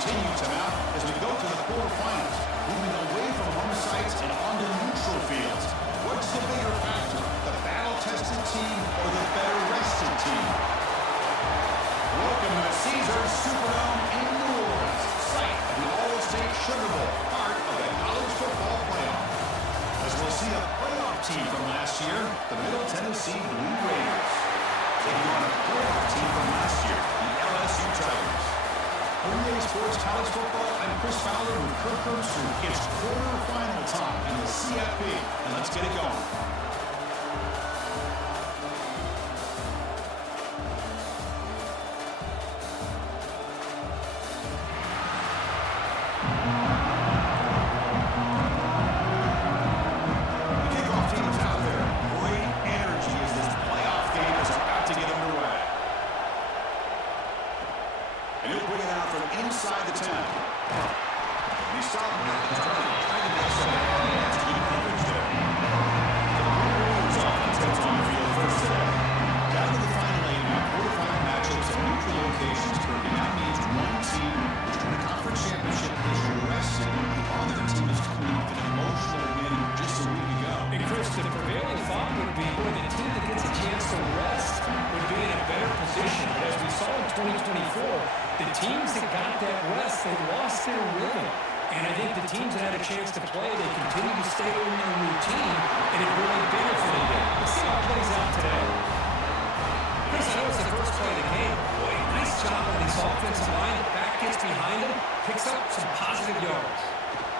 continue to mount as we go to the quarterfinals, moving away from home sites and onto neutral fields. What's the bigger factor, the battle-tested team or the better-rested team? Welcome to the Caesars Superdome in New Orleans, site of the All-State Sugar Bowl, part of the college football playoff. As we'll see a playoff team from last year, the Middle Tennessee Blue Raiders, taking on a playoff team from last year, the LSU Tigers. On EA Sports College Football, I'm Chris Fowler with Kirk Herbstreit. It's quarterfinal time in the CFP, and let's get it going. Inside the 10. We stop him at the 20, trying to make some good coverage there. The Blue Raiders offense gets on the field first today. Down to the final 8 now, quarterfinal matchups at neutral locations. Kirby now means one team which won a conference championship is rested. The other team is coming off an emotional win just a week ago. And Chris, the prevailing thought would be the team that gets a chance to rest would be in a better position. But as we saw in 2024, the teams that got that rest, they lost their rhythm. And I think the teams that had a chance to play, they continue to stay in their routine, and it really benefited them. Let's see how it plays out today. Chris, I know it's the first play of the game. Boy, nice job on this offensive line. The back gets behind him, picks up some positive yards.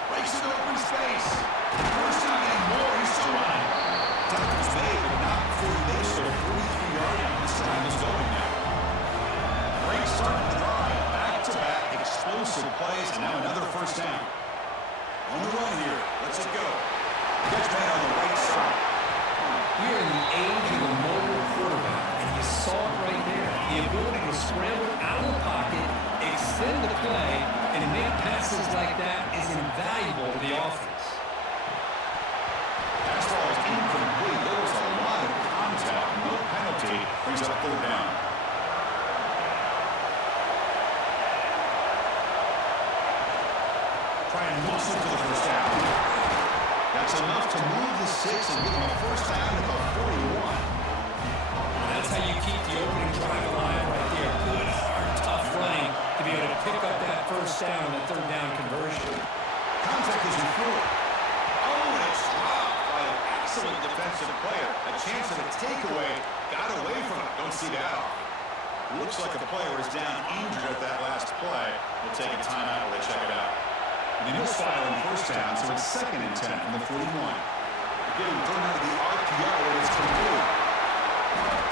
Breaks an open space. First down and more, he's still running. Tackles made, but not before he makes it a 43-yard line. This time is going now. Great start to the drive. Back-to-back explosive plays, and now another first down. On the run here. Let's it go. Catch made on the right side. We're in the age of the mobile quarterback, and you saw it right there. The ability to scramble out of the pocket, extend the play, and make passes like that is invaluable to the offense. Pass ball is incomplete. There was a lot of contact. No penalty. Brings up third down. Try and muscle for the first down. That's enough to move the 6 and give them a first down at the 41. That's how you keep the opening drive alive right there. Good, hard, tough running to be able to pick up that first down and the third down conversion. Contact is in fourth. Oh, and it's dropped by an excellent defensive player. A chance of a takeaway. Got away from it. Don't see that off. Looks like the player is down injured at that last play. We'll take a timeout while they check it out. And he'll file in first down, so it's 2nd and 10 from the 41. Getting thrown out of the RPO, and it's complete.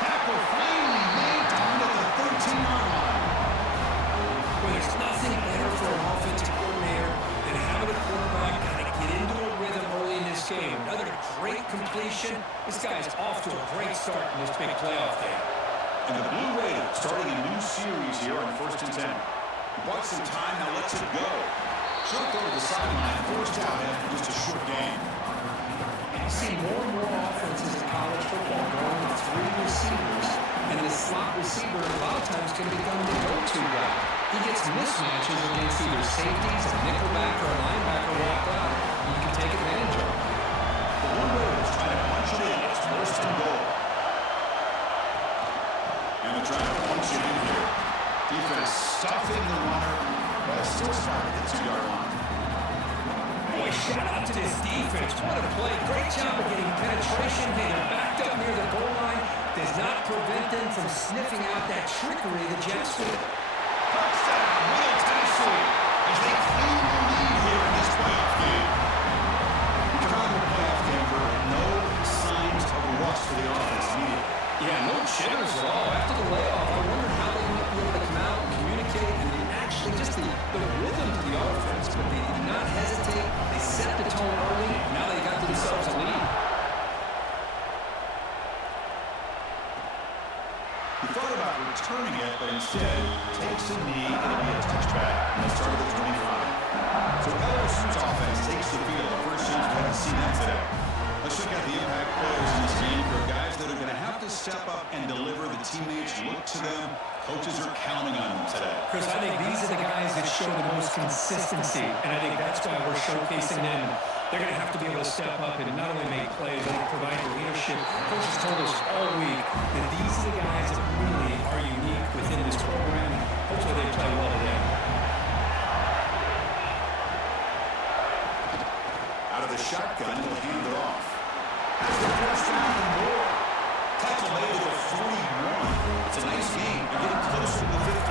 Tackle finally made down at the 13-yard line. Well, there's nothing better for an offensive coordinator than having a quarterback kind of get into a rhythm early in this game. Another great completion. This guy is off to a great start in this big playoff game. And the Blue Raiders starting a new series here on 1st and 10. We bought some time, now let's it go. Short throw to the sideline, forced out after just a short game. And you see more and more offenses in college football going with 3 receivers, and the slot receiver a lot of times can become the go-to guy. He gets mismatches against either safeties, a nickelback, or a linebacker walked out, and you can take advantage of it. The Blue Raiders trying to punch it in. It's 1st and goal. And they're trying to punch it in here. Defense stuffing the runner, but still started at the 2-yard line. Boy, shout out to this defense. What a play. Great job of getting penetration. Hey, they're backed up near the goal line. Does not prevent them from sniffing out that trickery the Jets do. Touchdown, Middle Tennessee, as they claim the lead here in this playoff game. We come out of the playoff game for no signs of rust for the offense needed. Yeah, no jitters at all. After the layoff, I wondered how they might be able to come out and communicate and actually just the rhythm to the offense. But they did not hesitate. They set the tone early. Now they got themselves a lead. He thought about returning it, but instead takes a knee and it'll be a touchback on the start of the 25. So LSU's offense takes the field. The first chance we haven't seen that today. Let's look at the impact players in this game. For guys that are going to have to step up and deliver. The teammates look to them. Coaches are counting on them today. Chris, I think these are the guys that show the most consistency, and I think that's why we're showcasing them. They're going to have to be able to step up and not only make plays, but provide the leadership. Coach has told us all week that these are the guys that really are unique within this program. Hopefully they play well today. Out of the shotgun, he'll hand it off. That's the first down and more. Tackle made to the 41. It's a nice game. They're getting closer to the 50.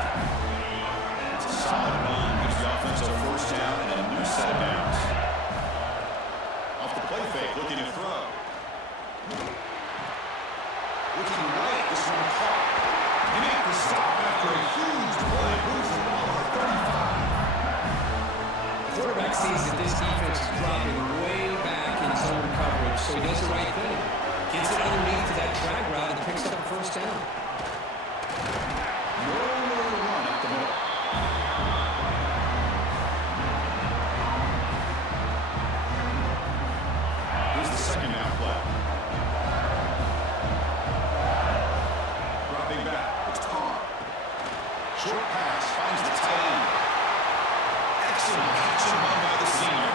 It's a solid run. Gives the offense a first down and a new set of downs. Off the play fake, looking to throw. Looking right, this one caught. He made the stop after a huge play. Moves the ball to 35. The quarterback sees that this defense is dropping way back in zone coverage, so he does the right thing. Gets it underneath to that drag route and picks up a first down. Nowhere to run up the middle. Here's the second down play. Dropping back. It's Tom. Short pass finds the tight end. Excellent catch and run by the senior.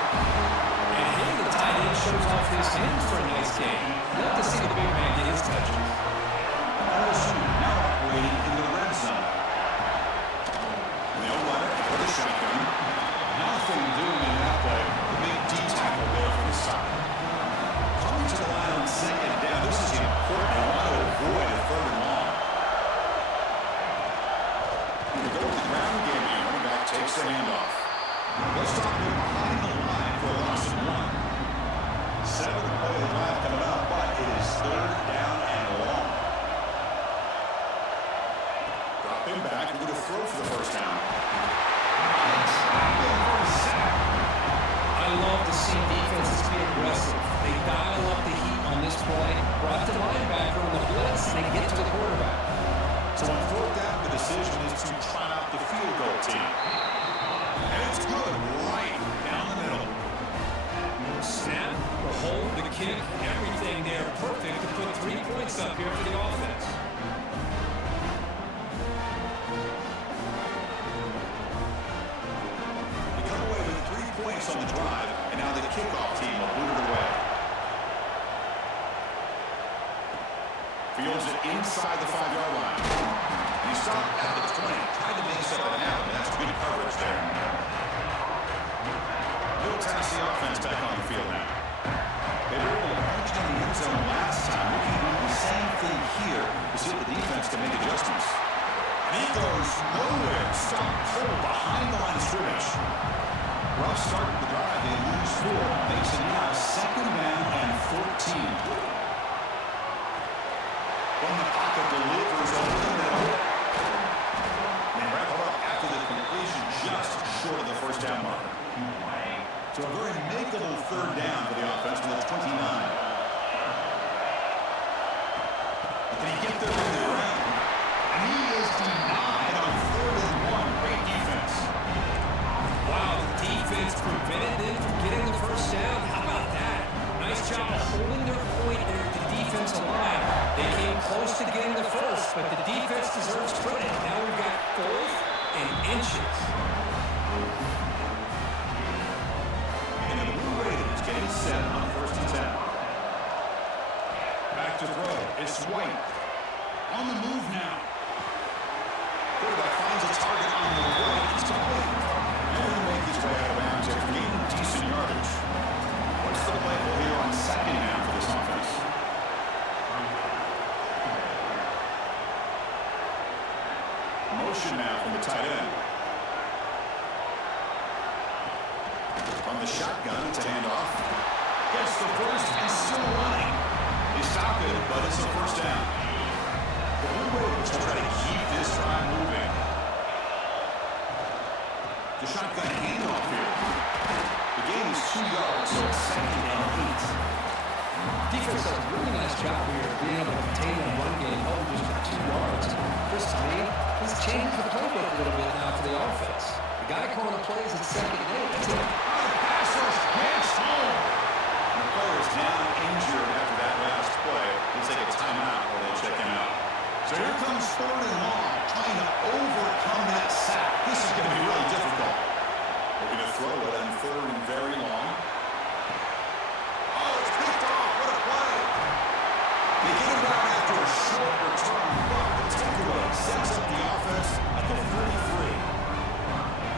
And here the tight end shows off his hands for a nice game. Love to see the big man get his touches. LSU now operating in the red zone. They'll run it for the shotgun. Nothing doing in that play. The big D tackle there from the side. Coming to the line on second down. This is important. They want to avoid a third and long. We go with the ground game here. Running back takes the handoff. Let's talk about behind the line for a loss of one. Seventh play of the drive coming up, but it is third down and long. Dropping back, we're going to throw for the first down. I love to see defenses be aggressive. They dial up the heat on this play, brought the linebacker on the blitz, and they get to the quarterback. So on fourth down, the decision is to try out the field goal team. And it's good, right down the middle. Snap, or hold, the kick, everything there perfect to put 3 points up here for the offense. They come away with 3 points on the drive, and now the kickoff team will boot it away. Fields it inside the 5-yard line. And he stopped at the 20, tried to make something happen, and that's good coverage there. Little Tennessee offense back on the field now. They were able to punch down the end zone last time. We can do the same thing here to see if the defense can make adjustments. And he goes nowhere. Stop cold behind the line of scrimmage. Rough start to the drive. They lose 4. Makes it now second down and 14. From the pocket, delivers over the middle. And wrap it up after the completion just short of the first down marker. So a very makeable third down for the offense with a 29. Can he get there on the ground? And he is denied on 3rd and 1. Great defense. Wow, the defense prevented them from getting the first down. How about that? Nice job of holding their point there at the defensive line. They came close to getting the first, but the defense deserves credit. Now we've got 4th and inches. Getting set on 1st and 10. Back to throw. It's White. On the move now. Quarterback finds a target on the right. It's complete. And he'll make his way out of bounds after gaining decent yardage. What's the play here on second down for this offense? Motion now from the tight end. On the shotgun, it's a handoff. Gets the first and still running. They stop it, but it's a first down. The Blue Raiders will try to keep this drive moving. The shotgun handoff here. The gain is 2 yards, so it's second and 8. Defense does a really nice job here being able to contain the run game home just for 2 yards. Chris, to me, he's changed the playbook a little bit now for the offense. The guy calling the plays at second and 8. That's it. Gets home. And the player is down injured after that last play. He'll take a timeout while they check him out. So here comes 3rd and long, trying to overcome that sack. This is going to be really difficult.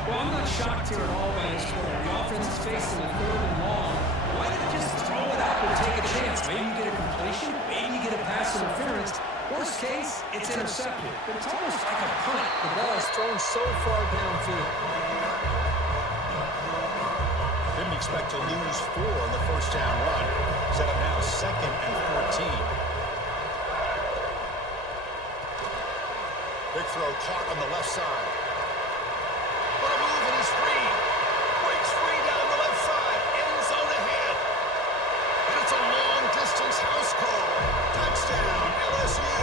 Well, I'm not shocked here at all by this score. The offense is facing a 3rd and long. Why not just throw it up and take a chance? Maybe you get a completion, maybe you get a pass interference. Worst case, it's intercepted. But it's almost like a punt. The ball is thrown so far downfield. Didn't expect to lose 4 on the first down run. Set up now 2nd and 14. Big throw caught on the left side. What a move, and he's free. Breaks free down the left side. End zone ahead. And it's a long-distance house call. Touchdown, LSU.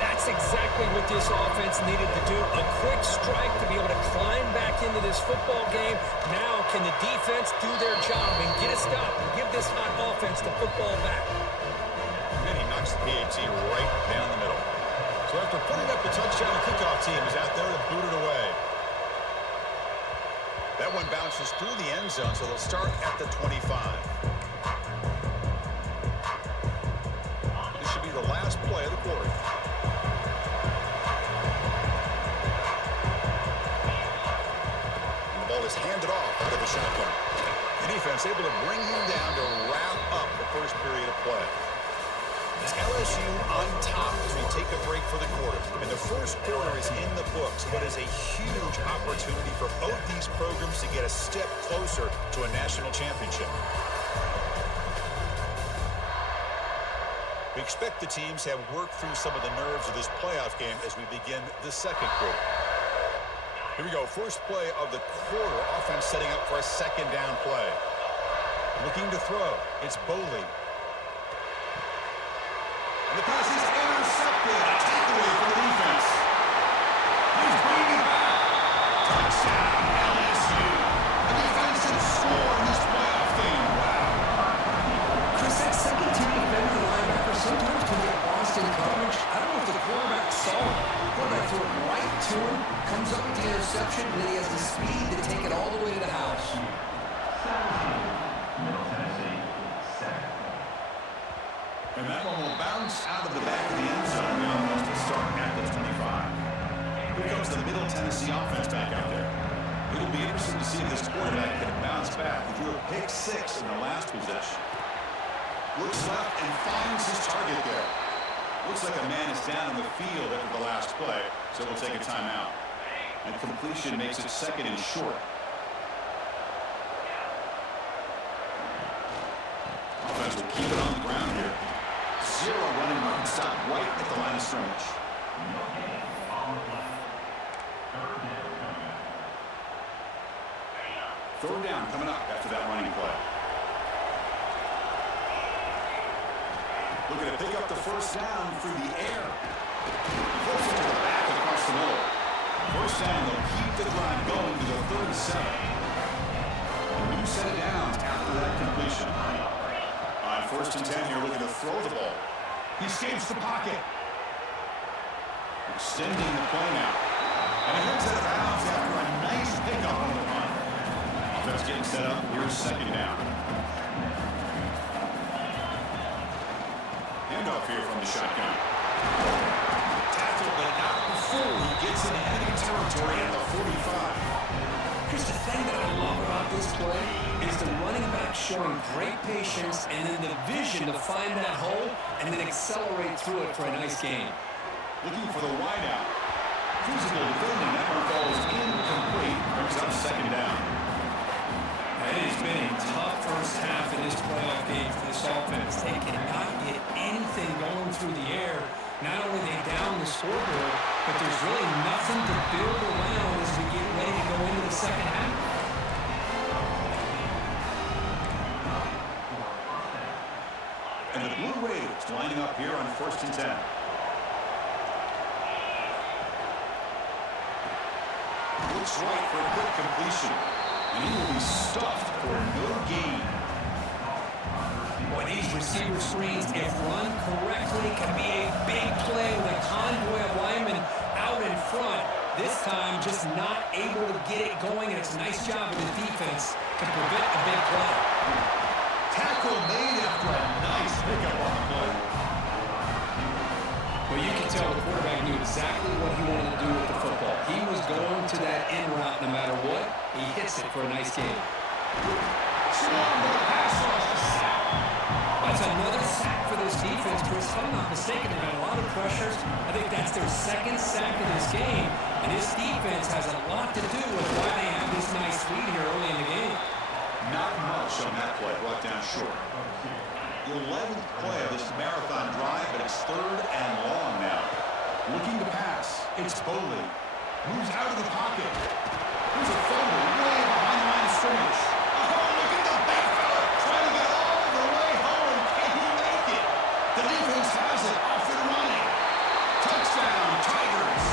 That's exactly what this offense needed to do. A quick strike to be able to climb back into this football game. Now can the defense do their job and get a stop and give this hot offense the football back? And he knocks the PAT right down the middle. So after putting up the touchdown, the kickoff team is out there to boot it away. That one bounces through the end zone, so they'll start at the 25. This should be the last play of the quarter. And the ball is handed off out of the shotgun. The defense able to bring him down to wrap up the first period of play. It's LSU on top as we take a break for the quarter. And the first quarter is in the books, but is a huge opportunity for both these programs to get a step closer to a national championship. We expect the teams have worked through some of the nerves of this playoff game as we begin the second quarter. Here we go, first play of the quarter. Offense setting up for a 2nd down play. Looking to throw, it's Boley. And the pass is intercepted. A takeaway for the defense. He's bringing it back. Touchdown, LSU. A defensive score in this playoff game. Wow. Chris, that second-tier defender linebacker sometimes can get lost in coverage. I don't know if the quarterback saw it. The quarterback threw it right to him, comes up with the interception, and then he has the speed to take it all the way to the house. And that one will bounce out of the back of the end zone. The offense will start at the 25. Here comes the Middle Tennessee offense back out there. It'll be interesting to see if this quarterback can bounce back. He threw a pick 6 in the last possession. Looks left and finds his target there. Looks like a man is down in the field after the last play, so we'll take a timeout. And completion makes it 2nd and short. Offense will keep it on the ground here. 0 running mark stop right at the line of scrimmage. Third down coming up after that running play. Looking to pick up the first down through the air. Flips it to the back across the middle. First down, they'll keep the drive going to the 37. A new set of downs after that completion. On 1st and 10 here, looking to throw the ball. He escapes the pocket. Extending the play now. And he heads out of bounds after a nice pickup on the run. Offense getting set up. Here's 2nd down. Handoff here from the shotgun. Tackle, but not before he gets in enemy territory at the 45. Here's the thing that I love about this play is the running back showing great patience and then the vision to find that hole and then accelerate through it for a nice gain. Looking for the wideout. Physical defending. That one falls incomplete. Brings up 2nd down. It has been a tough first half in this playoff game for this offense. They cannot get anything going through the air. Not only are they down the scoreboard, but there's really nothing to build around as we get ready to go into the second half. And the Blue Raiders lining up here on 1st and 10. Looks right for a quick completion. And he will be stuffed for no gain. Boy, these receiver screens, if run correctly, can be a big play with a convoy of linemen out in front. This time, just not able to get it going, and it's a nice job of the defense to prevent a big play. Tackle made after a nice pickup on the play. Well, you can tell the quarterback knew exactly what he wanted to do with the football. He was going to that in route no matter what. He hits it for a nice game. That's another sack for this defense, Chris. If I'm not mistaken, they've had a lot of pressures. I think that's their second sack of this game. And this defense has a lot to do with why they have this nice lead here early in the game. Not much on that play, brought down short. The 11th play of this marathon drive, but it's 3rd and long now. Looking to pass. It's Boley. Moves out of the pocket. Here's a fumble way behind the line of scrimmage. Oh, look at the big fella trying to get all the way home. Can he make it? The defense has it. Off and running. Touchdown, Tigers.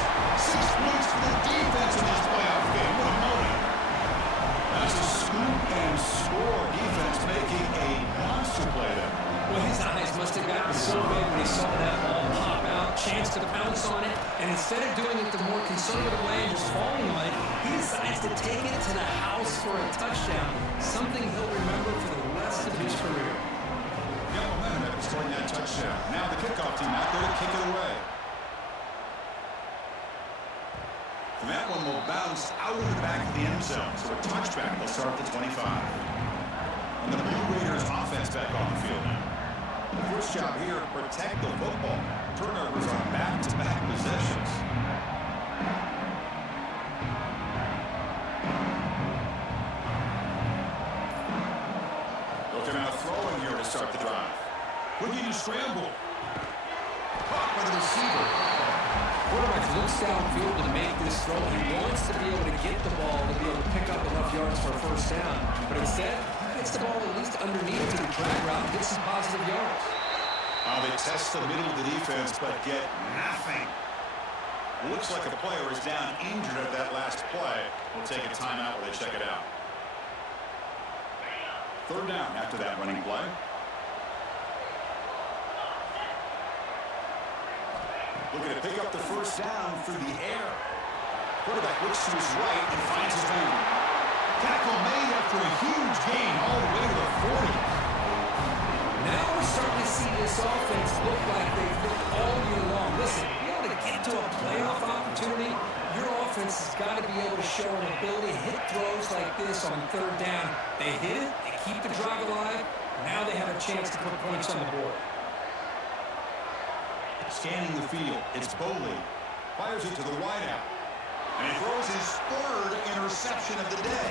6 points for the defense in this playoff game. What a moment. That's a scoop and score. Defense making a monster play there. Well, his eyes must have gotten so big when he saw that ball pop out, chance to pounce on it, and instead of doing it the more conservative way and just falling on it, he decides to take it to the house for a touchdown, something he'll remember for the rest of his career. Got momentum after scoring that touchdown. Now the kickoff team out there to kick it away. And that one will bounce out of the back of the end zone, so a touchback will start at the 25. And the Blue Raiders offense back on the field now. First job here, protect the football. Turnovers on back-to-back possessions. Looking out throwing here to start the drive. Looking to scramble. Caught by the receiver. Quarterback looks downfield to make this throw. He wants to be able to get the ball to be able to pick up enough yards for a first down. But instead, gets the ball at least underneath to the drag route and gets some positive yards. They test the middle of the defense, but get nothing. Looks like a player is down injured at that last play. We'll take a timeout where they check it out. 3rd down after that running play. Looking to pick up the first down through the air. Quarterback looks to his right and finds his man. Tackle made after a huge gain all the way to the 40. Now we're starting to see this offense look like they've looked all year long. Listen, to be able to get to a playoff opportunity, your offense has got to be able to show an ability to hit throws like this on 3rd down. They hit it, they keep the drive alive. Now they have a chance to put points on the board. Scanning the field, it's Boley. Fires it to the wideout. And he throws his 3rd interception of the day.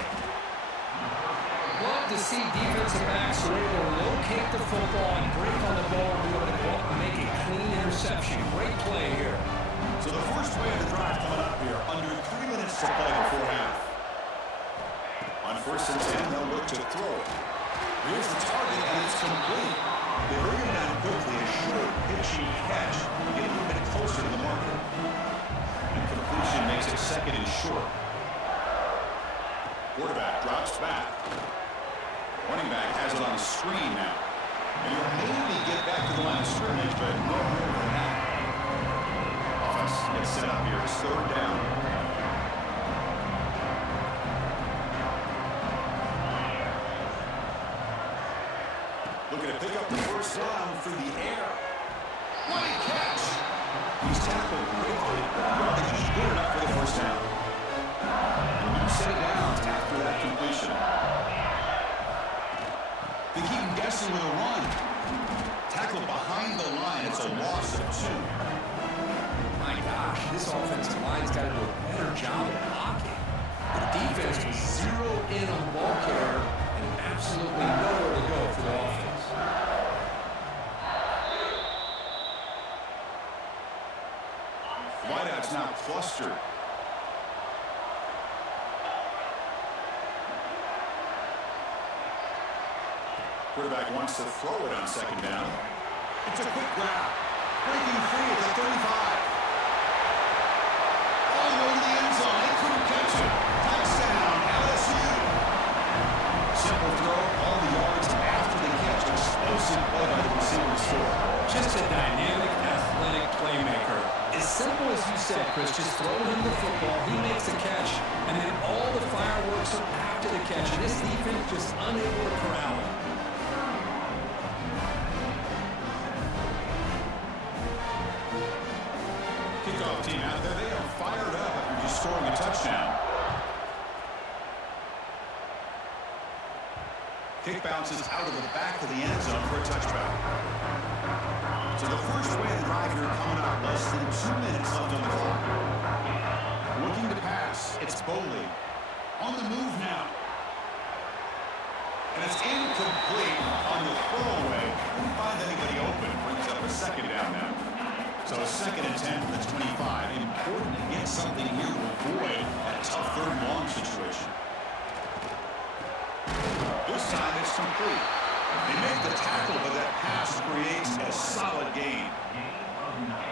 Love to see defensive backs who are able to locate the football and break on the ball and be able to go up and make a clean interception. Great play here. So the first play of the drive coming up here. Under 3 minutes to play before half. On 1st and 10, they'll look to throw. Here's the target, and it's complete. They bring him down quickly. A short, pitchy catch. Get a little bit closer to the marker. And completion makes it 2nd and short. Quarterback drops back. Running back has it on the screen now. And he'll maybe get back to the line of scrimmage, but no more than that. Offense gets set up here. It's 3rd down. Looking to pick up the first down through the air. What a catch! He's tackled quickly. Yardage is good enough for the first down. And you set it down after that completion. They keep him guessing with a run. Tackled behind the line. It's a loss of 2. My gosh, this offensive line's got to do a better job at blocking. The defense was zeroed in on the ball carrier and absolutely nowhere to go for the offense. Wideout's now clustered. Quarterback wants to throw it on 2nd down. It's a quick grab. Breaking free at the 35. All the way to the end zone. They couldn't catch it. Touchdown, LSU. Simple throw, all the yards after the catch. Explosive play by the receiver score. Just a dynamic, athletic playmaker. As simple as you said, Chris, just throw him the football, he makes a catch, and then all the fireworks are after the catch. And this defense just unable to corral him. Kickoff team out there, they are fired up after just scoring a touchdown. Kick bounces out of the back of the end zone for a touchback. So the first way of the drive here coming up, less than 2 minutes left on the clock. Looking to pass. It's Bowley. On the move now. And it's incomplete on the throwaway. Didn't find anybody open. Brings up a second down now. So a 2nd and 10 from the 25. Important to get something here to avoid that tough 3rd and long situation. This time it's complete. They make the tackle, but that pass creates a solid gain.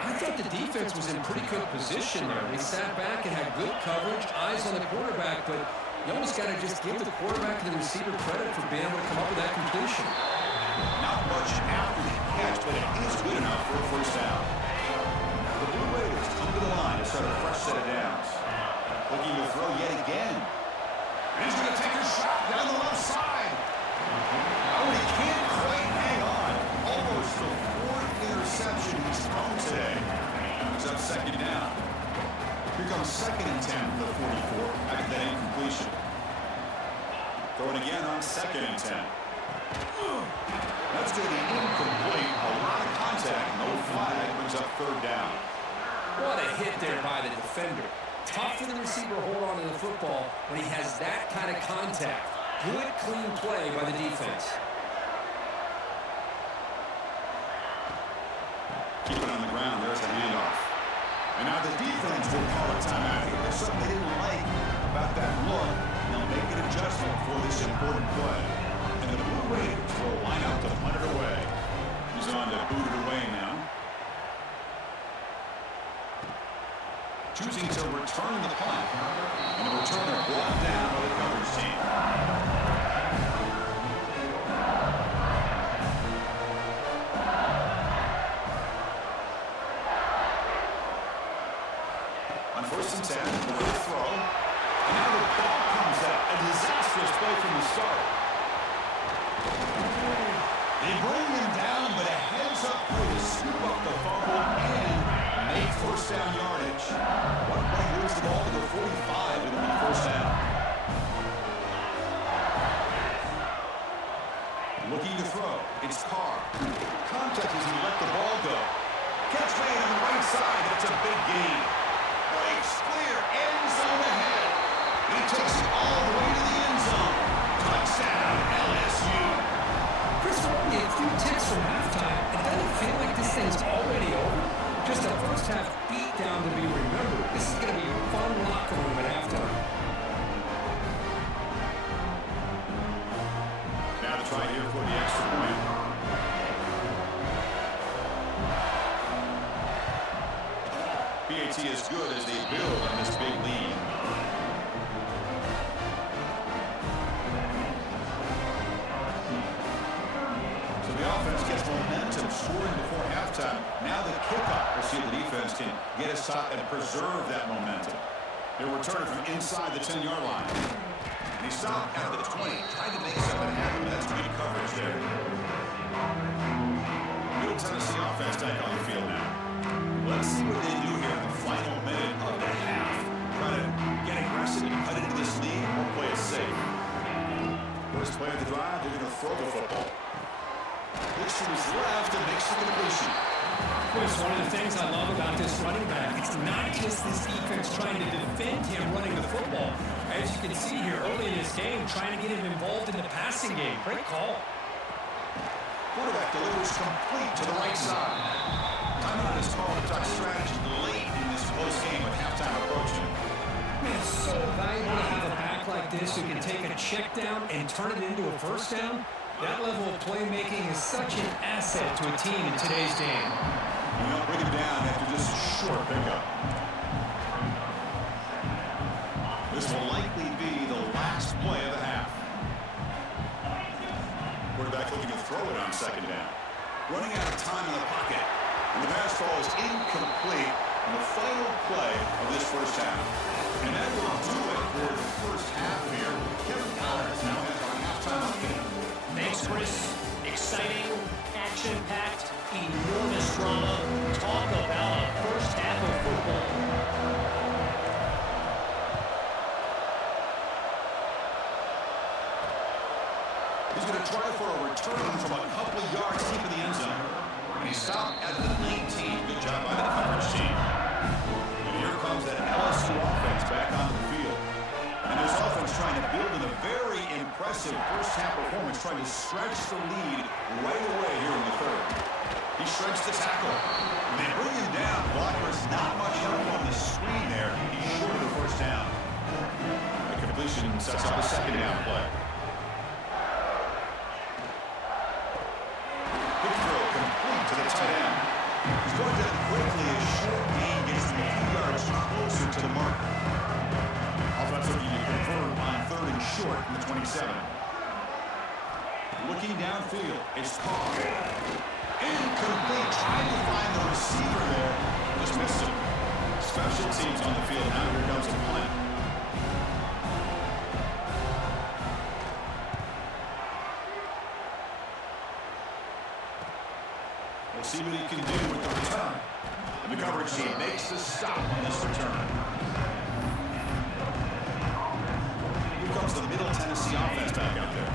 I thought the defense was in pretty good position there. They sat back and had good coverage, eyes on the quarterback, but you almost got to just give the quarterback and the receiver credit for being able to come up with that completion. Not much after the catch, but it is good enough for a first down. The Blue Raiders come to the line to start a fresh set of downs. Looking to throw yet again. And he's going to take a shot down the left side. Oh, he can't quite hang on. Almost the 4th interception he's thrown today. He's up 2nd down. Here comes 2nd and 10 from the 44 after that incompletion. Throwing again on 2nd and 10. That's going to be incomplete. A lot of contact. No flag. Brings up 3rd down. What a hit there by the defender. Tough for the receiver to hold on to the football when he has that kind of contact. Good, clean play by the defense. Keep it on the ground. There's the handoff. And now the defense will call a timeout here. There's something they didn't like about that look. They'll make an adjustment for this important play. And the Blue Raiders will line up to punt it away. He's on to boot it away now. Choosing to return the punt. And the returner brought down by the coverage team. On 1st and 10, the good throw. And now the ball comes out. A disastrous play from the start. They bring him down, but a heads-up play to scoop up the fumble and make 1st down yardage. One play moves the ball to the 45. It'll be 1st down. Looking to throw. It's Carr. Contact as he let the ball go. Catch made on the right side. That's a big gain. Breaks clear. End zone ahead. He takes it all the way to the end zone. Touchdown, LSU. Chris, we're only a few ticks from halftime. It doesn't feel like this thing's already over. Just a first half beatdown to be remembered. This is going to be a fun locker room at halftime. Now to try here for the extra point. PAT is good as they build on this big lead. So the offense gets momentum scoring before halftime. Now the kickoff. We'll see if the defense can get a stop and preserve that momentum. They'll return it from inside the 10-yard line. And he stopped at the 20, trying to make something happen. That's good coverage there. Middle Tennessee offense back on the field now. Let's see what they do here in the final minute of the half. Try to get aggressive and cut into this lead or play it safe. First play of the drive, they're going to throw the football. Looks to his left and makes the completion. Chris, one of the things I love about this running back, it's not just this defense trying to defend him running the football. As you can see here early in this game, trying to get him involved in the passing game. Great call. Quarterback delivers complete to the right side. Timeout is called to talk strategy late in this close game with halftime approaching. Man, it's so valuable to have a back like this who can take a check down and turn it into a first down. That level of playmaking is such an asset to a team in today's game. You don't bring him down after just a short pickup. This will likely be the last play of the half. Quarterback looking to throw it on 2nd down. Running out of time in the pocket. And the pass ball is incomplete in the final play of this first half. And that will do it for the first half here. Kevin Connors now has our halftime update. Thanks, Chris. Exciting, action-packed, enormous drama. Talk about a first half of football. He's going to try for a return from a couple of yards deep in the end zone. And he stopped at the 19. Good job by the coverage team. And here comes that LSU offense back onto the field. And this offense trying to build in a very impressive first-half performance, trying to stretch the lead right away here in the third. He shrinks the tackle. When they bring him down, Blocker's not much help on the screen there. He's short of the first down. The completion sets up a second down play. Quick throw complete to the tight end. He's going down quickly as short gain gets him a few yards closer to the mark. Offensive unit confirmed on third and short from the 27. Looking downfield, it's Carr. Incomplete, trying to find the receiver there. Just missed him. Special teams on the field. Now here comes a punt. We'll see what he can do with the return. And the coverage team makes the stop on this return. Here comes the Middle Tennessee offense back out there.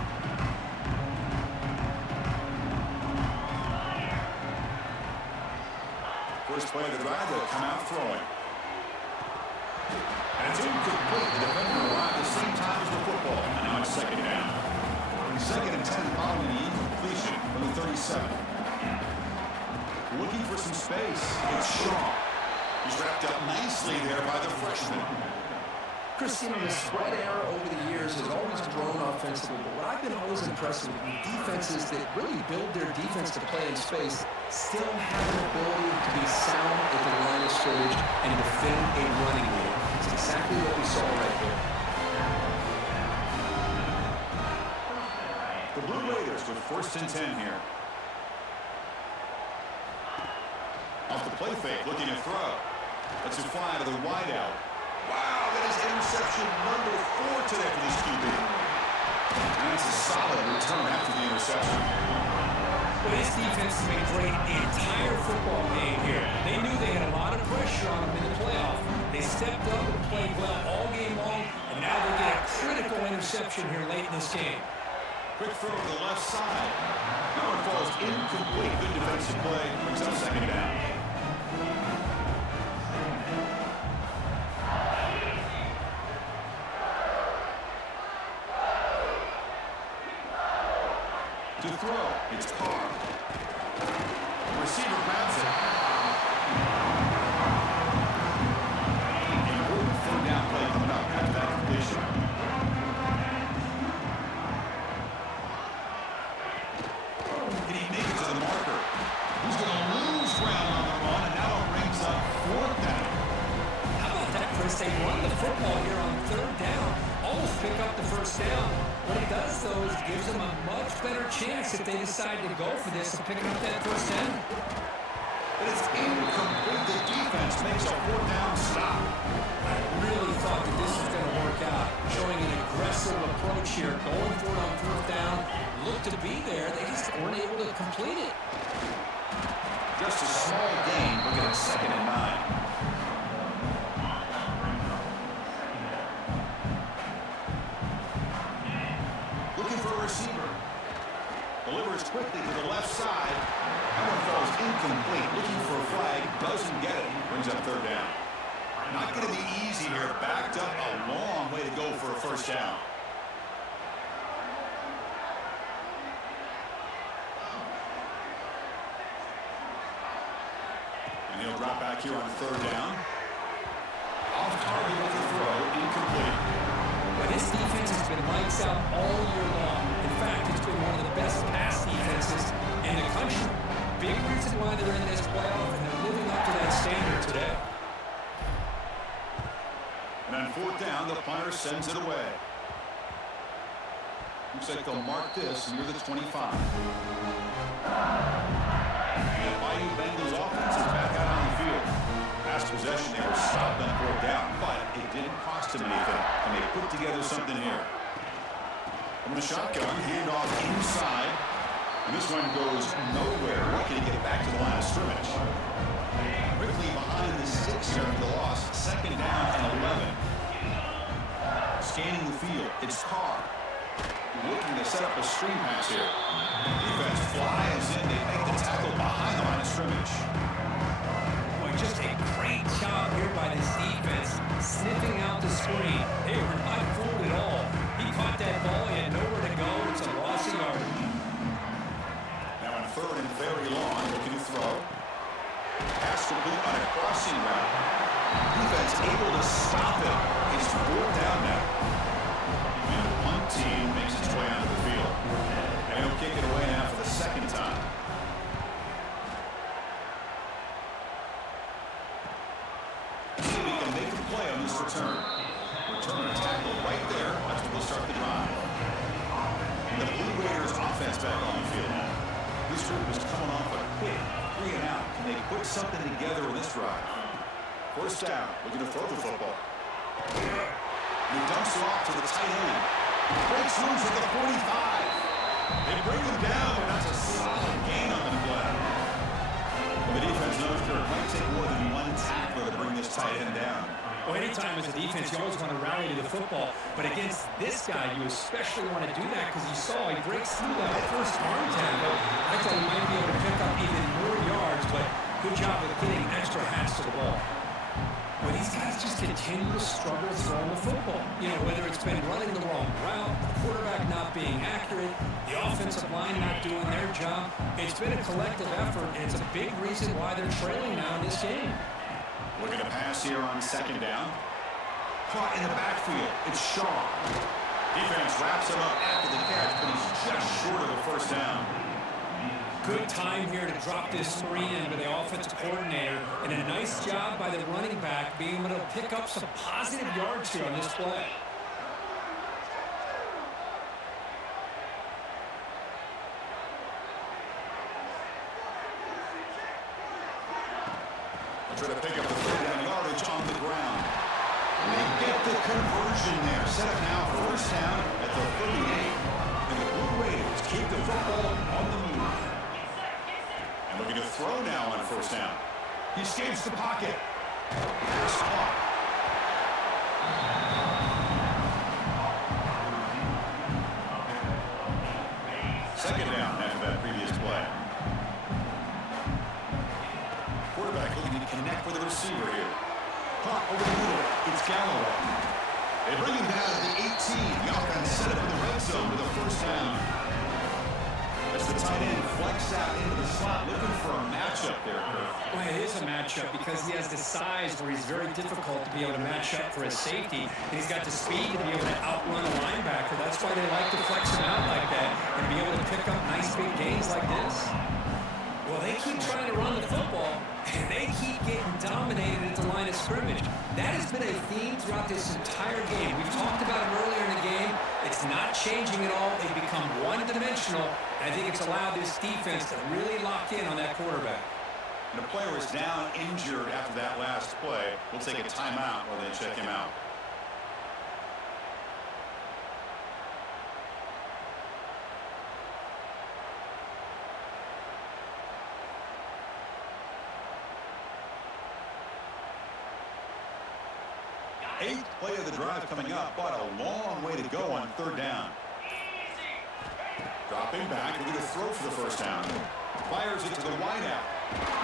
First play of the drive, they'll come out throwing. And it's incomplete. The defender arrived at the same time as the football. And now it's second down. Second and 10 following the incompletion from the 37. Looking for some space. It's Shaw. He's wrapped up nicely there by the freshman. Chris, you know, the spread era over the years has always grown offensively, but what I've been always impressed with defenses that really build their defense to play in space still have an ability to be sound at the line of scrimmage and defend a running game. It's exactly what we saw right there. The Blue Raiders with first and 10 here. Off the play fake, looking to throw. That's a fly to the wideout. Wow, that is interception number 4 today for this QB. And it's a solid return after the interception. Well, this defense has been great the entire football game here. They knew they had a lot of pressure on them in the playoff. They stepped up and played well all game long, and now they get a critical interception here late in this game. Quick throw to the left side. That one falls incomplete. Good defensive play. Brings up second down. To throw, it's Carr. The receiver grabs it. Important third down play coming up after that completion. Did he make it to the marker? He's going to lose ground on the run, and now it brings up fourth down. How about that, Chris? They run the football here on third down, almost pick up the first down. What it does, though, is gives them a much better chance if they decide to go for this of picking up that first down. But it's incomplete. The defense makes a fourth down stop. I really thought that this was going to work out, showing an aggressive approach here, going for it on fourth down. Looked to be there. They just weren't able to complete it. Just a small gain. Look at it, second and 9. Receiver delivers quickly to the left side. That one falls incomplete. Looking for a flag, doesn't get it. Brings up third down. Not going to be easy here. Backed up a long way to go for a first down. And he'll drop back here on third down. Off target with the throw, incomplete. But this defense has been lights out all year long. In fact, it's been one of the best pass defenses in the country. Big reason why they're in this playoff, and they're living up to that standard today. And on fourth down, the punter sends it away. Looks like they'll mark this near the 25. And the Bayou Bengals offense is back out on the field. Last possession, they were stopped on fourth down, but it didn't cost them anything, and they put together something here. From the shotgun, handoff inside, and this one goes nowhere. What can he get back to the line of scrimmage? Quickly behind the 6 here for the loss. Second down and 11. Scanning the field, it's Carr. Looking to set up a screen pass here. Defense flies in. They make the tackle behind the line of scrimmage. Boy, just a great job here by this defense, sniffing out the screen. They were not fooled at all. He caught that ball. He had nowhere to go. It's a loss of yardage. Now on third and very long, looking to throw. Pass complete on a crossing route. Defense able to stop it. It's fourth down now. And the punt team makes its way onto the field. And he'll kick it away now for the second time. See if he can make a play on this return. Return and tackle right there. That's where they'll start the drive. The Blue Raiders offense back on the field now. This group was coming off a quick 3 and out. Can they put something together with this drive? First down, looking to throw the football. He dumps it off to the tight end. Breaks loose at the 45. They bring him down, but that's a solid gain on the play. The defense knows it might take more than one tackler to bring this tight end down. Well, anytime as a defense, you always want to rally to the football. But against this guy, you especially want to do that because you saw he breaks through that first arm tackle. I thought he might be able to pick up even more yards, but good job of getting extra hats to the ball. Well, these guys just continue to struggle throwing the football. You know, whether it's been running the wrong route, the quarterback not being accurate, the offensive line not doing their job. It's been a collective effort, and it's a big reason why they're trailing now in this game. Looking to pass here on second down. Caught in the backfield. It's Shaw. Defense wraps him up after the catch, but he's just short of a first down. Good time here to drop this screen in with the offensive coordinator, and a nice job by the running back being able to pick up some positive yards here on this play. Try to pick up the third down yardage on the ground. And they get the conversion there. Set up now first down at the 38. And the Blue Raiders keep the football on the move. And looking to throw now on first down. He escapes the pocket. Pass caught. Second down after that previous play. Quarterback looking to connect with the receiver here. Caught over the middle. It's Galloway. They bring him down at the 18. The offense set up in the red zone with a first down. As the tight end flex out into the slot, looking for a matchup there, Kurt. Well, it is a matchup because he has the size where he's very difficult to be able to match up for his safety. And he's got the speed to be able to outrun a linebacker. That's why they like to flex him out like that and be able to pick up nice big gains like this. Well, they keep trying to run the football, and they keep getting dominated at the line of scrimmage. That has been a theme throughout this entire game. We've talked about it earlier in the game. It's not changing at all. They've become one-dimensional, and I think it's allowed this defense to really lock in on that quarterback. And the player is down injured after that last play. We'll take a timeout while they check him out. Eighth play of the drive coming up, but a long way to go on third down. Dropping back, we're going to throw for the first down. Fires it to the wideout.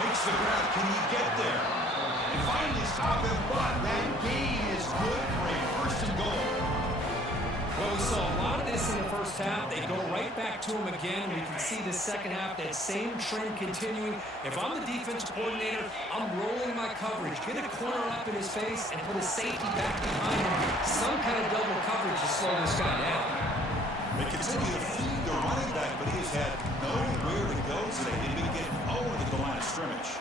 Makes the grab. Can he get there? And finally stop him, but that gain is good for a first and goal. Well, we saw a lot of this in the first half. They go right back to him again. We can see the second half, that same trend continuing. If I'm the defensive coordinator, I'm rolling my coverage. Get a corner up in his face and put a safety back behind him. Some kind of double coverage to slow this guy down. They continue to feed the running back, but he's had nowhere to go today. They've been getting over to the line of scrimmage.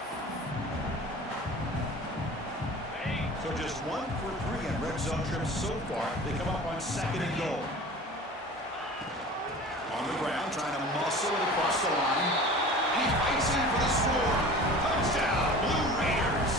So just 1 for 3 on red zone trips so far. They come up on second and goal. On the ground, trying to muscle it across the line. He fights in for the score. Touchdown, Blue Raiders.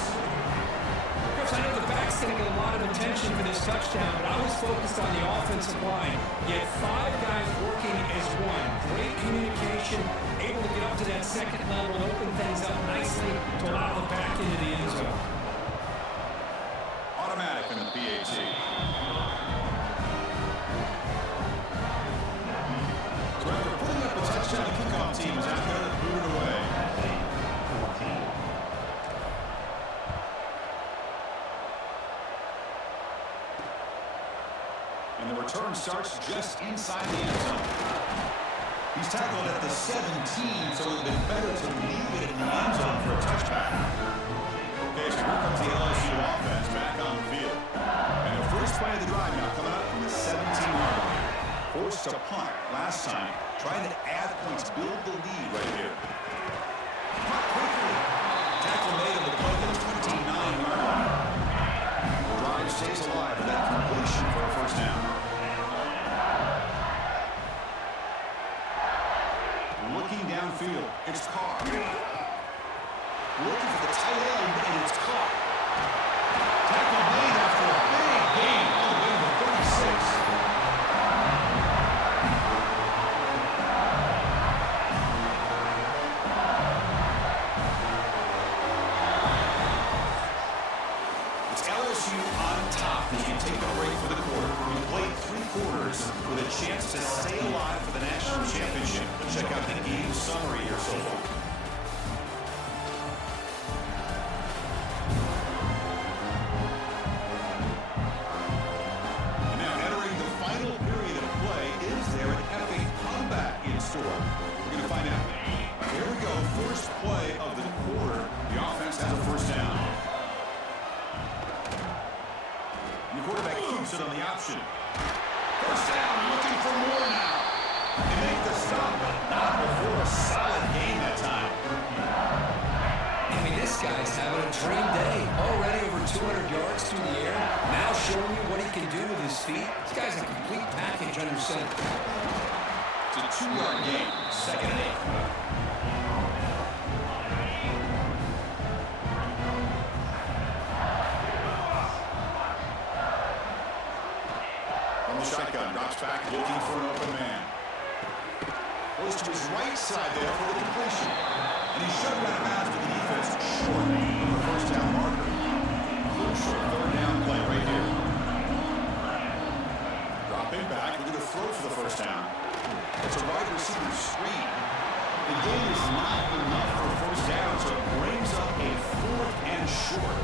Chris, I know the back's going to get a lot of attention for this touchdown, but I was focused on the offensive line. Yet 5 guys working as one. Great communication, able to get up to that second level and open things up nicely to allow the back into the end zone. Automatic in the PAT. And the return starts just inside the end zone. He's tackled at the 17, so it would have been better to leave it in the end zone for a touchback. Okay, so here comes the LSU offense back on the field. And the first play of the drive now coming up from the 17-yard line. Forced to punt last time, trying to add points, build the lead right here. Punt quickly. Tackle made on the play to the 29-yard line. The drive stays alive with that completion for a first down. Looking downfield, it's Carr. Looking for the tight end, and it's caught. Tackle made after a big gain all the way to the 36. It's LSU on top as you take a break for the quarter. We played 3 quarters with a chance to stay alive for the national championship. Let's check out the game summary here so far. And now entering the final period of play, is there an epic comeback in store? We're going to find out. Here we go, first play of the quarter. The offense has a first down. The quarterback keeps it on the option. First down, looking for more now. They make the stop, but not before a solid game that time. I mean, this guy's having a dream day. Already over 200 yards through the air. Now showing you what he can do with his feet. This guy's a complete package under center. It's a 2-yard gain, 2nd and 8. Shotgun, drops back, looking for an open man. Goes to his right side there for the completion. And he's shoved out of bounds with the defense short of the first down marker. Crucial 3rd down play right here. Dropping back, we're going to throw for the first down. It's a wide receiver screen. The gain is not enough for a first down, so it brings up a 4th and short.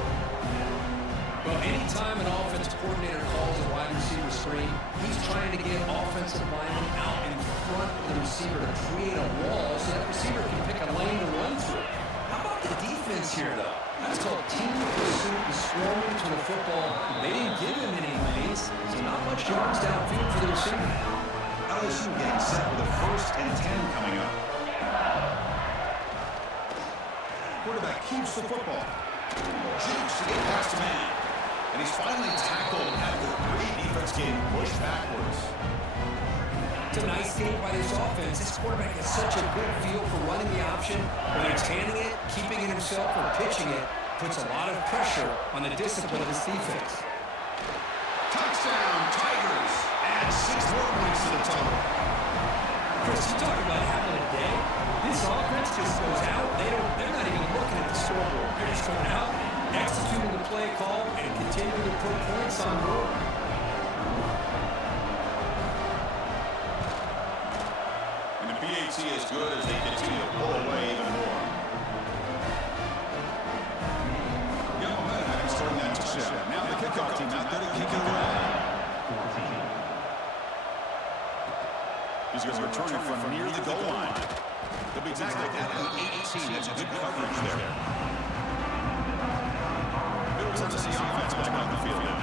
Well, anytime an offense coordinator calls a wide receiver screen, he's trying to get offensive linemen out in front of the receiver to create a wall so that receiver can pick a lane to run through. How about the defense here, though? That's called team pursuit and swarming to the football. They didn't give him any lanes, so not much yards downfield for the receiver. LSU getting set with a 1st and 10 coming up. Quarterback keeps the football. Jukes to get past a man. And he's finally tackled at the 3. Defense getting pushed backwards. It's a nice game by this offense. This quarterback has such a good feel for running the option. Whether it's handing it, keeping it himself, or pitching it, puts a lot of pressure on the discipline of this defense. Touchdown, Tigers. Add 6 more points to the total. Chris, you talk about having a day. This offense just goes out. They're not even looking at the scoreboard. They're just going out, executing the play call, and continuing to put points on board. And the PAT is good as they continue to pull away even more. Young momentum having starting that touchdown. Now the kickoff team out there to kick it away. He's going to return it from near the goal line. They'll be tackled at the 18. That's good coverage there. Good return to see offense back on the field now.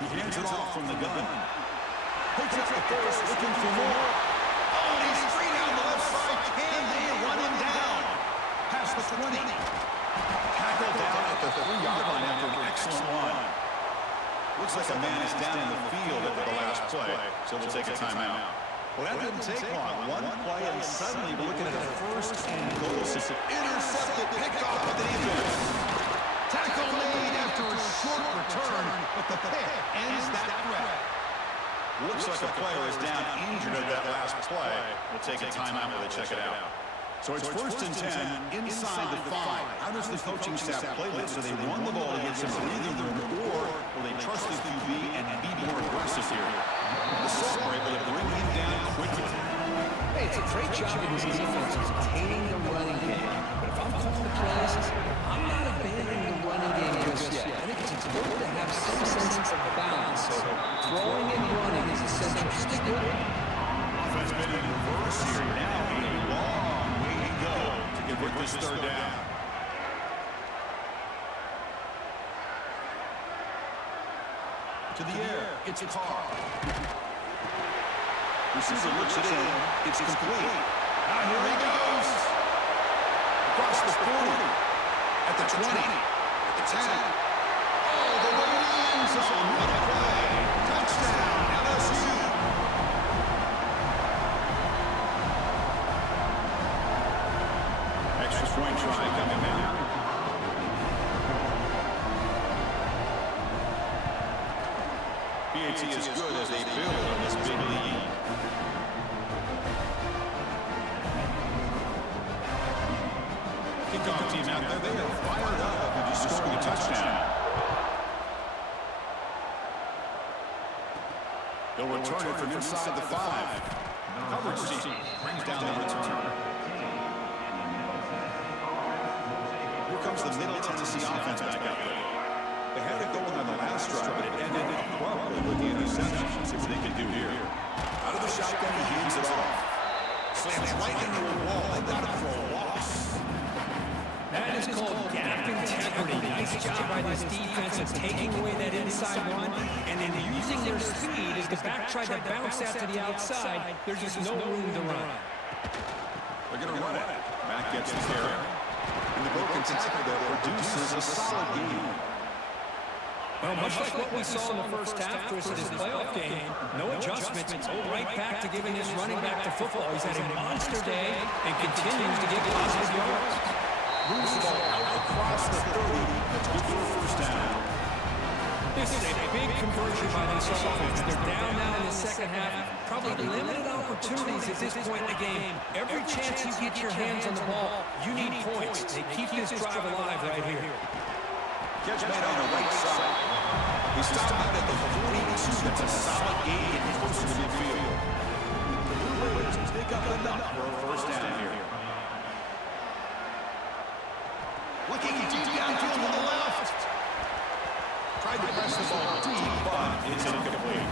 He hands it off from the gun. Picks up the first, looking for more. Oh, and he's free down the left side. Can they run him down? Past the 20. Tackled down at the 3-yard line after an excellent run. Looks like a man is down in the field at the last play, so we'll take a timeout. Well, that didn't take long. One play, and suddenly we're looking at a 1st and goal. Intercepted, picked off by the defense. Tackle made after a short return, but the pick ends that threat. Looks like a player is down injured at that last play. We'll take a timeout while they check it out. So it's 1st and 10 inside the 5. How does the coaching staff play this? So they run the ball to get some breathing room, or Will they trust the QB and be more aggressive here? The Saints were able to bring him down quickly. Hey, it's a great job of this defense of containing the running game. But if I'm calling the plays, I'm not abandoning the running game just yet. I think it's important to have some sense of balance. So throwing and running is essential. Stick with it. Offense been in reverse here. Now a long way to go to convert this third down. To the air, it's Carr. Receiver looks it in. It's complete. Now here he goes. Across the 40. At the 20. At the 10. Oh, the way it ends. What a play. Touchdown, LSU. Extra point try coming down. PAT is good as they build on this big lead. Kickoff team out there, they are fired up and just scoring a touchdown. They'll return it from inside the 5. Coverage team brings down the return. Here comes the Middle Tennessee offense back out there. They had it going on the last drive, but it ended abruptly with the interception. See what they can do here. Out of the shotgun, he hands it off. Slams right into a wall. They got it for a loss. That is called gap integrity. Nice job by this defense of taking away that inside run and then using their speed as the back tried to bounce out to the outside. There's just no room to run. They're going to run it. Mack gets the carry. And the broken tackle that produces a solid game. Well, much like what we saw in the first half, Chris, of this playoff game, no adjustments. Go right back to giving this running back to football. He's had a monster day and continues to get positive yards. Moves the ball out across the 30. That's good for a first down. This is a big conversion by this offense. They're down now in the second half. Probably limited opportunities at this point in the game. Every chance you get your hands on the ball, you need points. They keep this drive alive right here. Catch made on the right side. He stopped out at the 42. That's a solid gain close to the midfield. The Blue Raiders pick up enough for a first down here. Looking deep downfield to the left. Tried to press the ball deep, but it's incomplete.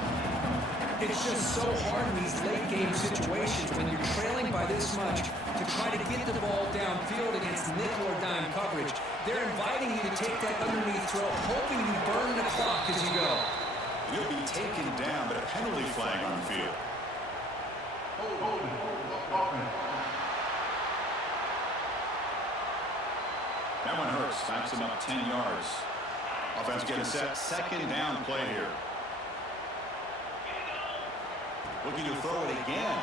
It's just so hard in these late game situations when you're trailing by this much to try to get the ball downfield against nickel or dime coverage. They're inviting you to take that underneath throw, hoping you burn the clock as you go. He'll be taken down, but a penalty flag on the field. That one hurts. Backs him up 10 yards. Offense getting set. Second down play here. Looking to throw it again.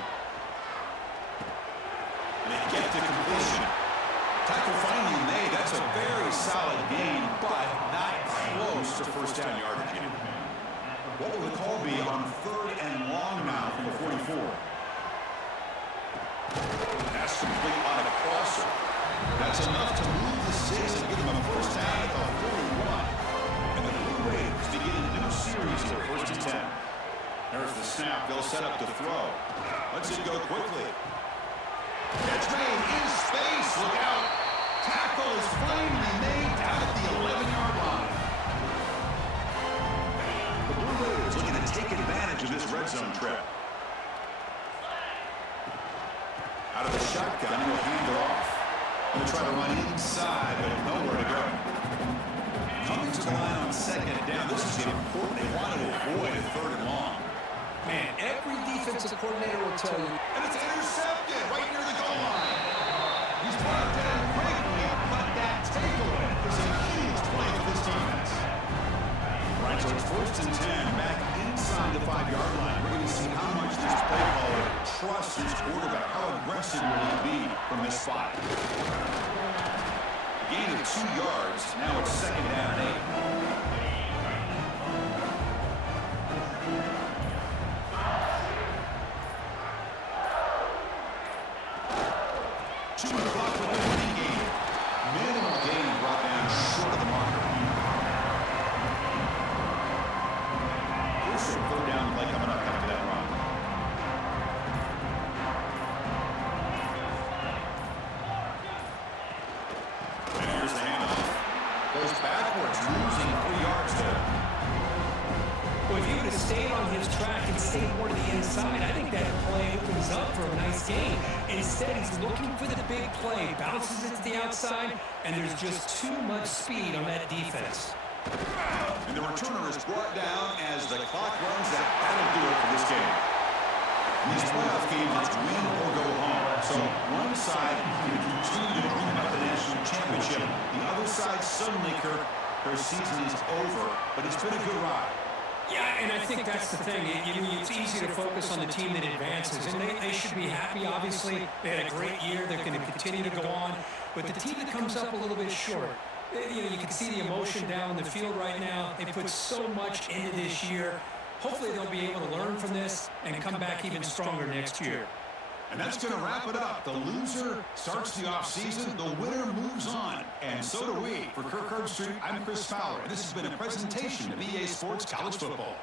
And they get to completion. Tackle finally made. That's a very solid gain, but not close to first down yardage yet. What will the call be on third and long now from the 44? That's complete on a crosser. That's enough to move the 6 and give them a first down at the 41. And the Blue Raiders begin a new series here, first and 10. There's the snap. They'll set up to throw. Let's it go quickly. Catch made in space. Look out. Tackle is finally made down at the 11-yard line. The Blue Raiders looking to take advantage of this red zone trip. Out of the shotgun, he'll hand it off. Going to try to run inside, but nowhere to go. Coming to the line on second down. This is important. They want to avoid a third and long. Man, every defensive coordinator will tell you. And it's intercepted right near the goal line. He's brought down quickly, but that takeaway is a huge play for this defense. Right, so it's first and 10, back inside the 5-yard line. We're going to see how much this play caller trusts his quarterback. How aggressive will he be from this spot? Gain of 2 yards. Now it's second down and 8. Well, if he would have stayed on his track and stayed more to the inside, I think that play opens up for a nice gain. Instead, he's looking for the big play, bounces it to the outside, and there's just too much speed on that defense. And the returner is brought down as the clock runs out. That'll do it for this game. In these playoff games, it's win or go home. So one side can continue to dream about the national championship. The other side suddenly, Kirk, their season is over. But it's been a good ride. Yeah, and I think that's the thing. It's easy to focus on the team that advances, and they should be happy, obviously. They had a great year. They're going to continue to go on. But the team that comes up a little bit short, you can see the emotion down in the field right now. They put so much into this year. Hopefully they'll be able to learn from this and come back even stronger next year. And that's going to wrap it up. The loser starts the offseason. The winner moves on. And so do we. For Kirk Herbstreit, I'm Chris Fowler. And this has been a presentation of EA Sports College Football.